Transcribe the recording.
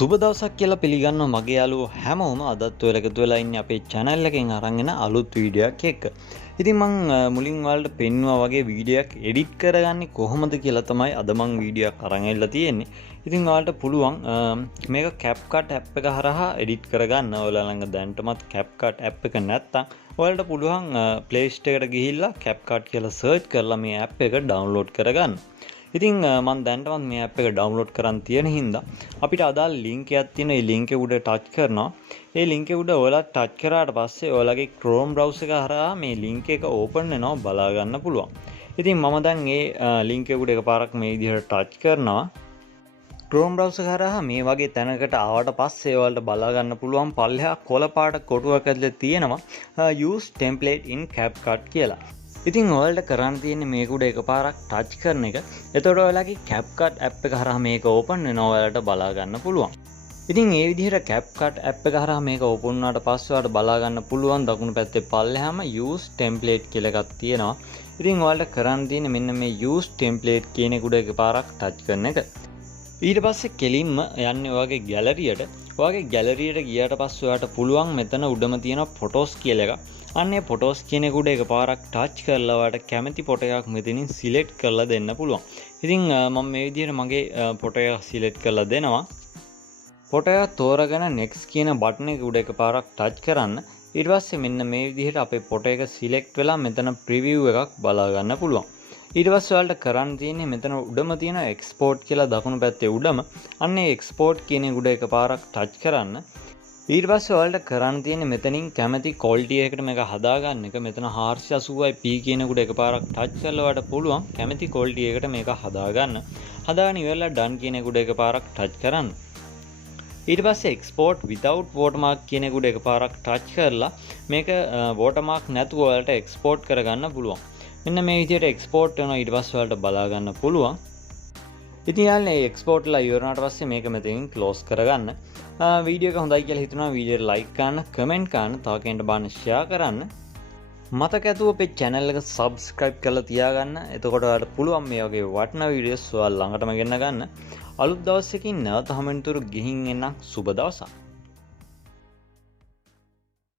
සුබ දවසක් කියලා පිළිගන්නවා මගේ යාළුවෝ හැමෝම අදත් ඔයාලා එකතු වෙලා ඉන්නේ අපේ channel එකෙන් අරන් එන අලුත් වීඩියෝ එකක් එක්ක. ඉතින් මම මුලින් ඔයාලට පෙන්වුවා වගේ වීඩියෝ එකක් edit කරගන්නේ කොහොමද කියලා තමයි අද මම වීඩියෝ එකක් අරන් ඇවිල්ලා තියෙන්නේ. ඉතින් ඔයාලට පුළුවන් මේක Capcut app එක හරහා edit කරගන්න. ඔයාලා ළඟ දැනටමත් Capcut app එක නැත්නම් ඔයාලට පුළුවන් Play Store එකට ගිහිල්ලා Capcut කියලා search කරලා මේ app එක download කරගන්න. ඉතින් මම දැනටමත් මේ app එක download කරන් තියෙන හින්දා අපිට අදාළ link එකක් තියෙන. ඒ link එක උඩ touch කරනවා. ඒ link එක උඩ ඔයාලා touch කරාට පස්සේ ඔයාලගේ Chrome browser එක හරහා මේ link එක open වෙනවා බලා ගන්න පුළුවන්. ඉතින් මම දැන් මේ link එක උඩ එකපාරක් මේ විදිහට touch කරනවා. Chrome browser හරහා මේ වගේ තැනකට ආවට පස්සේ ඔයාලට බලා ගන්න පුළුවන් පල්ලෙහා කොළ පාට කොටුවක් ඇතුලේ තියෙනවා use template in Capcut කියලා. ඉතින් ඔයාලට කරන්න තියෙන්නේ මේක උඩ එකපාරක් ටච් කරන එක. එතකොට ඔයාලගේ Capcut app එක හරහා මේක open වෙනවා. ඔයාලට බලා ගන්න පුළුවන්. ඉතින් මේ විදිහට Capcut app එක හරහා මේක open වුණාට පස්සේ ඔයාලට බලා ගන්න පුළුවන් දකුණු පැත්තේ පල්ලෙහාම use template කියලා එකක් තියෙනවා. ඉතින් ඔයාලට කරන්න තියෙන්නේ මෙන්න මේ use template කියන එක උඩ එකපාරක් ටච් කරන එක. ඊට පස්සේ කෙලින්ම යන්නේ ඔයාගේ ගැලරියට. ඔයාගේ ගැලරියට ගියාට පස්සේ ඔයාලට පුළුවන් මෙතන උඩම තියෙන photos කියලා එකක්. අන්නේ photos කියන එක උඩ එකපාරක් touch කරලා ඔයාලට කැමති ෆොටෝ එකක් මෙතනින් select කරලා දෙන්න පුළුවන්. ඉතින් මම මේ විදිහට මගේ ෆොටෝ එක select කරලා දෙනවා. ෆොටෝ එක තෝරගෙන next කියන button එක උඩ එකපාරක් touch කරන්න. ඊට පස්සේ මෙන්න මේ විදිහට අපේ ෆොටෝ එක select වෙලා මෙතන preview එකක් බලා ගන්න පුළුවන්. ඊට පස්සේ ඔයාලට කරන්න තියෙන්නේ මෙතන උඩම තියෙන export කියලා දකුණු පැත්තේ උඩම අන්නේ export කියන එක උඩ එකපාරක් touch කරන්න. ඊට පස්සේ ඔයාලට කරන්න තියෙන්නේ මෙතනින් කැමති quality එකකට මේක හදාගන්න එක. මෙතන 480p කියන එක උඩ එකපාරක් touch කරලා ඔයාලට පුළුවන් කැමති quality එකකට මේක හදාගන්න. හදාගෙන ඉවරලා done කියන එක උඩ එකපාරක් touch කරන්න. ඊට පස්සේ export without watermark කියන එක උඩ එකපාරක් touch කරලා මේක watermark නැතුව ඔයාලට export කරගන්න පුළුවන්. මෙන්න මේ විදිහට export වෙනවා. ඊට පස්සේ ඔයාලට බලා ගන්න පුළුවන්. ඉතින් යාළුවනේ export ලා ඉවරනාට පස්සේ මේක මෙතනින් close කරගන්න. වීඩියෝ එක හොඳයි කියලා හිතුණා වීඩියෝ එක like කරන්න, comment කරන්න, තව කෙනෙක්ට බලන්න share කරන්න. මතක ඇතුව අපේ channel එක subscribe කරලා තියාගන්න. එතකොට ඔයාලට පුළුවන් මේ වගේ වටිනා වීඩියෝස් ඔයාලා ළඟටම ගෙන්න ගන්න. අලුත් දවසකින් නැවත හමුවෙනතුරු ගිහින් එන්න සුබ දවසක්.